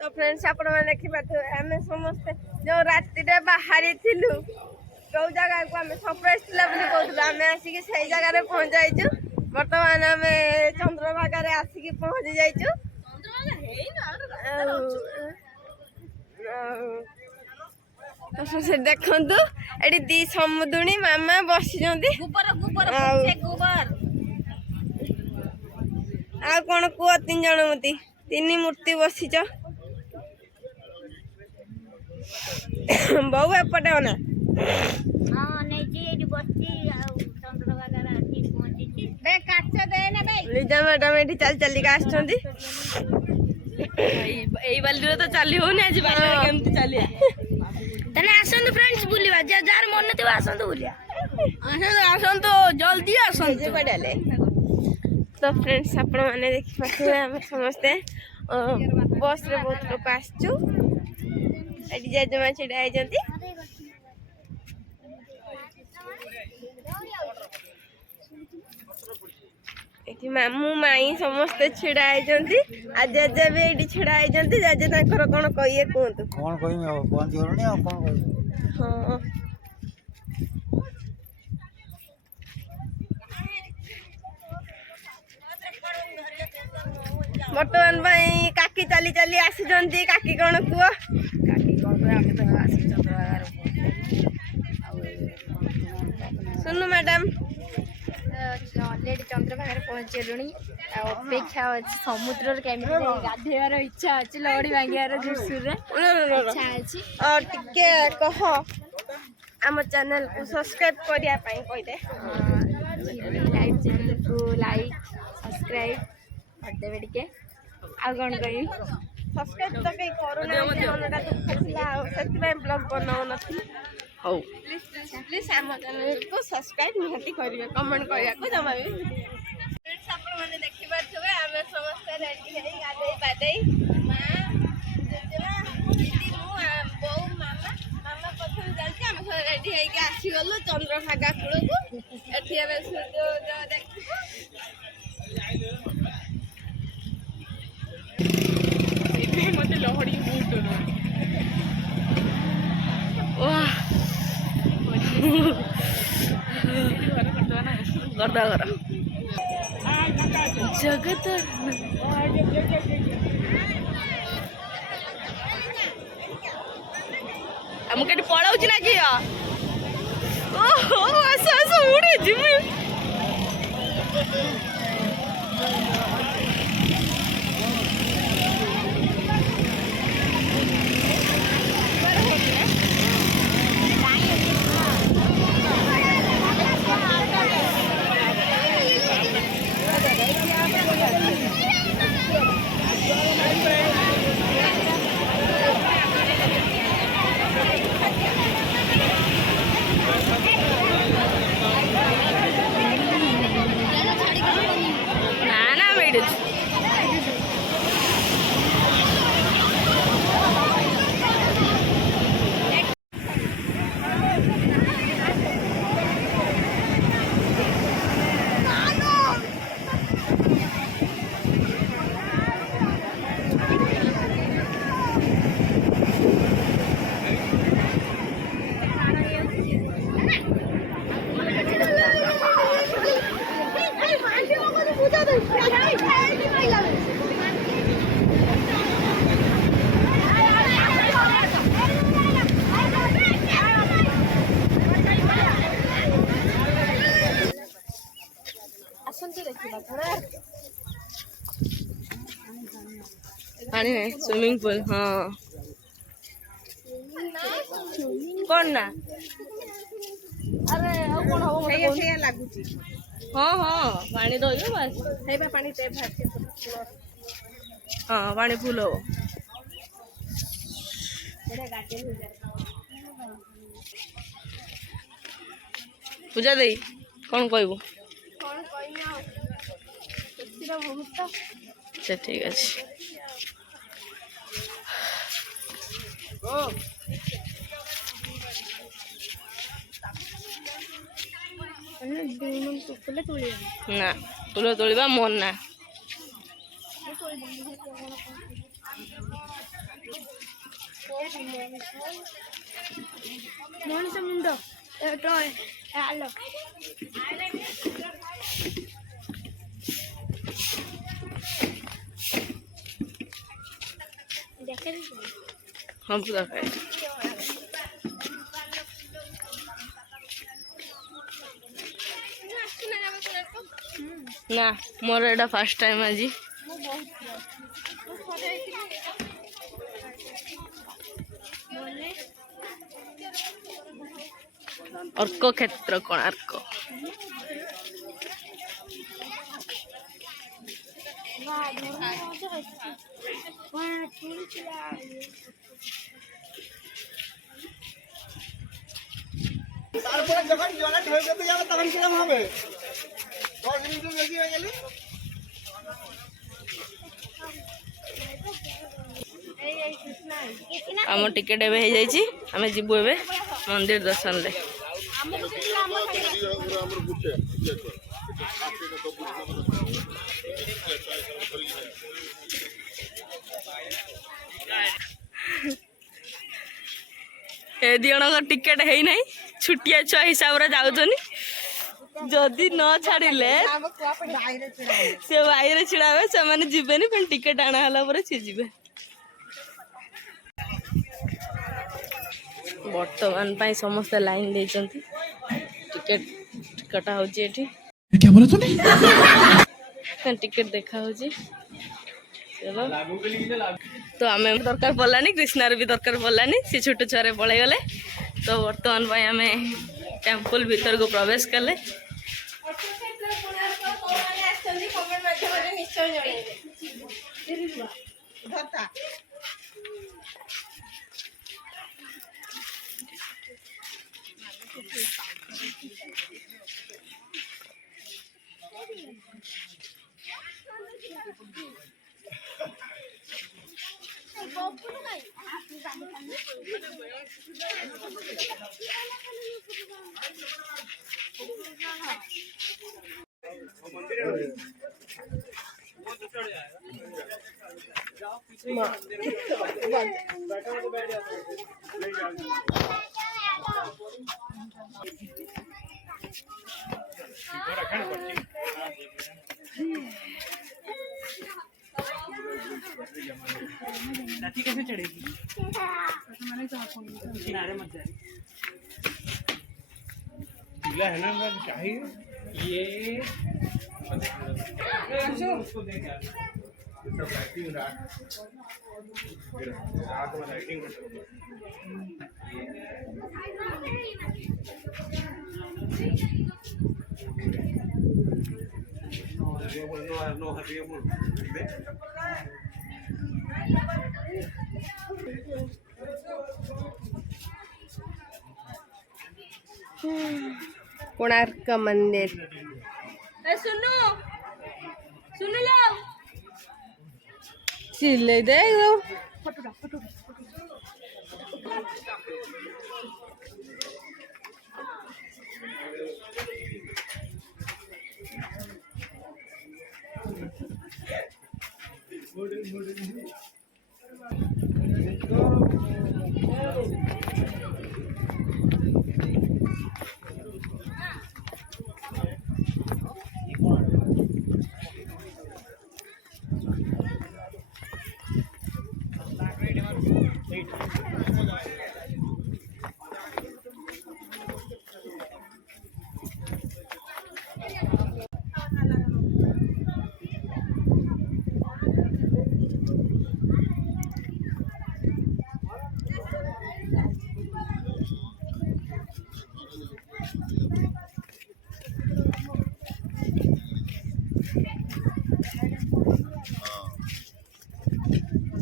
तो फ्रेंड्स आपण माने देखि पाथु हमें समस्त जो राति रे बाहरी थिलु जो जगह को हमें सरप्राइज थिला बोली कहथुला हमें आसी कि सही जगह रे पहुंच जाइछु। वर्तमान हमें चंद्रभागा रे आसी कि पहुंच जाइछु। चंद्रभागा हेई ना तो से देखंतु एडी दी समुदुणी मामा बसी जंती गोबर गोबर से गोबर आ कोन को तीन जण मती तीन मूर्ति बसीच बहु एपटे होना हां नै जी एडी बसी आ चंद्रभागा रे आसी पहुंची बे काच दे ना भाई लिजा मैडम एडी चल चली का आछंती एई बाली रे तो चली होनी आज बाली रे केमती चलिया तने आसंतु फ्रेंड्स बुलिवा जार मन नथिबा आसंतु बुलिया आसंतु जल्दी आसंतु पड़ाले। तो फ्रेंड्स आपण माने देखि पाथु हम समस्ते बस रे बहुत लोग आछू एडी जेजमा छिड़ा आइ जंती एठी मामू माई समस्त छिड़ा आइ जंती आ जेजे भी एडी छिड़ा आइ जंती जेजे ताकर कोन कहिए कोंतु कोन कहिमे पहुंच गलनी आ कोन कहि हां वर्तमान भाई काकी चली चली आसी जंती काकी कोन कुओ काकी कोन पे हम तो आसी चंद्रभागा सुनु मैडम ऑलरेडी चंद्रभागा पहुंच गेलुनी अपेक्षा अच्छी समुद्र केमी गाधेवार इच्छा अच्छी लहड़ी भांगार जोरसोर इच्छा अच्छी और टिके कह आम चैनल को सब्सक्राइब करिया पई कहि दे लाइव चैनल को लाइक सब्सक्राइब कर देबे टिके आ कोन कहि सब्सक्राइब तो कई करूना मनटा दुख थिला सेति ब्लॉग बनाउ नथि हौ प्लीज आम चैनल को सब्सक्राइब निहाती करिवे कमेंट करिया को जमा भी फ्रेंड्स आपण माने देखि पाथबे हमें समस्त रेडी हेई गादै पादै मां जेजेमा दीदी मु बौ मामा मामा पथन जालती हम सब रेडी हेई के आसी गलो चंद्रभागा कुळ को एठी हमें सूर्य देखिबो एठी मते लहड़ी बहुत डर वाह गर्दा गर जगत हम कटी पळाउची ना कि ओहो आस आस उड़ी जिमी पानी है स्विमिंग पूल हाँ कौन ना अरे कौन हो मते लागुची हाँ हाँ पानी दइयो बस हेबा पानी टेप भात हाँ पानी फुल हो पूजा दे कौन कहबो कौन कहना खुशीर मुहूर्त अच्छा ठीक है ना फुल तोड़ा मन ना ମଣିଷ ମୁଣ୍ଡ ଆଲୋ हम पूरा खाए ना मोर एटा फर्स्ट टाइम आज अर्क क्षेत्र कोणार्क তারপরে যখন জলে ঢেউ খেতে যাবে তখন কিরকম হবে 10 মিনিট বেশি হয়ে গেলে आम टिकेट एवं हो जाइए आम जीवु ए मंदिर दर्शन ले ए दिजण टिकेट है ना छुटिया छुआ हिसाब से जाऊन जदि न छाड़िले से बाहर छिड़ा हे से जीवे फिर टिकेट आना सी जीवे बर्तमान पाई समस्ते लाइन देचंती टिकेट कटा होची एठी क्या बोला तूने टिकेट देखा होची चलो तो आमे दरकार पड़लानी कृष्णार भी दरकार पड़लानी से छोट छुआ पड़े गले तो बर्तमान पाई आमे टेम्पल भीतर को प्रवेश कले कैसे चढ़ेगी किनारे मत जाए है ना चाहिए ये उसको देख यार लाइटिंग रात में लाइटिंग कोणार्क मंदिर सुनो सुन लो चिल्ले दे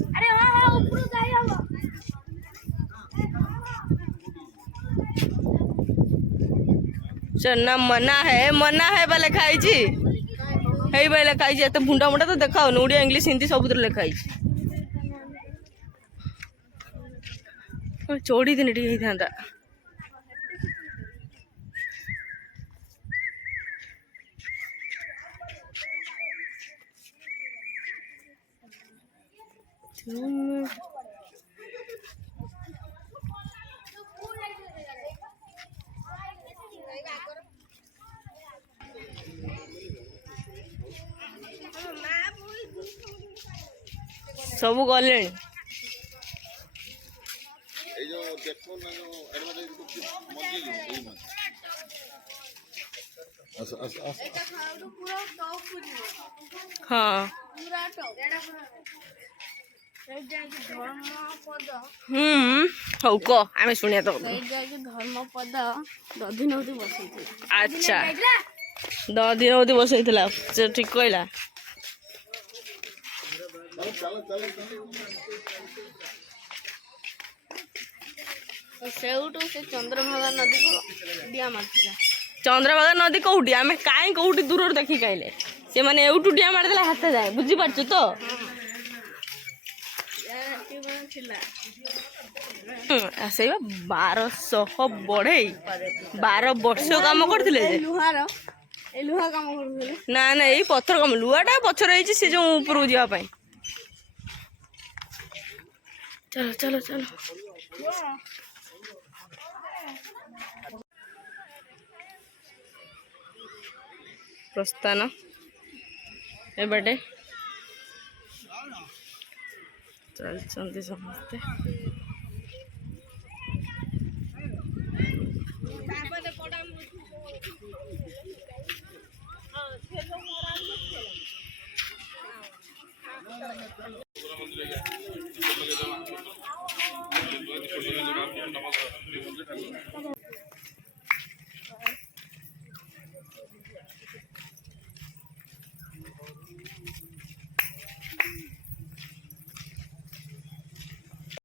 अरे हाँ हाँ ऊपर जाए हम चना मना है बाले खाई छी हेई बाले खाई छी एते भुंडा मुंडा तो देखाओ ओडिया इंग्लिश हिंदी सब लिखाई चोड़ी दिन टी था ସବୁ ଗଲେଣି। এই যে দেখুন না অ্যাডভার্টাইজ করছি মন্দির এই মাছ আচ্ছা আচ্ছা আচ্ছা ହଁ ହଉ କହ ଆମେ ଶୁଣିବା ତ। ଧର୍ମପଦ ଦଧିନଉତି ବସେଇଥିଲା। ଆଚ୍ଛା ଦଧିନଉତି ବସେଇଥିଲା ସେ ଠିକ କହିଲା। চলো চলো চলো ସେଇଠୁ ସେ ଚନ୍ଦ୍ରଭାଗା ନଦୀକୁ ଡିଆ ମାରିଥିଲା। ଚନ୍ଦ୍ରଭାଗା ନଦୀ କୋଉଠି ଆମେ କାହିଁ କୋଉଠି ଦୂରରୁ ଦେଖି କାଇଲେ ସେମାନେ ଏଉଠୁ ଡିଆ ମାରିଦେଲା ହାତ ଯାଏ ବୁଝିପାରୁଛୁ ତ। ସେଇ 1200 ବଢେଇ 12 ବର୍ଷ କାମ କରିଥିଲେ ଯେ ଲୁହାର ଏ ଲୁହା କାମ କରୁଥିଲେ। ନା ନା ଏଇ ପଥର କାମ ଲୁହାଟା ପଛରେ ହେଇଛି ସେ ଯୋଉ ଉପରକୁ ଯିବା ପାଇଁ। ଚାଲ ଚାଲ ଚାଲ ପ୍ରସ୍ଥାନ ଏବାଟେ ଚାଲିଛନ୍ତି ସମସ୍ତେ।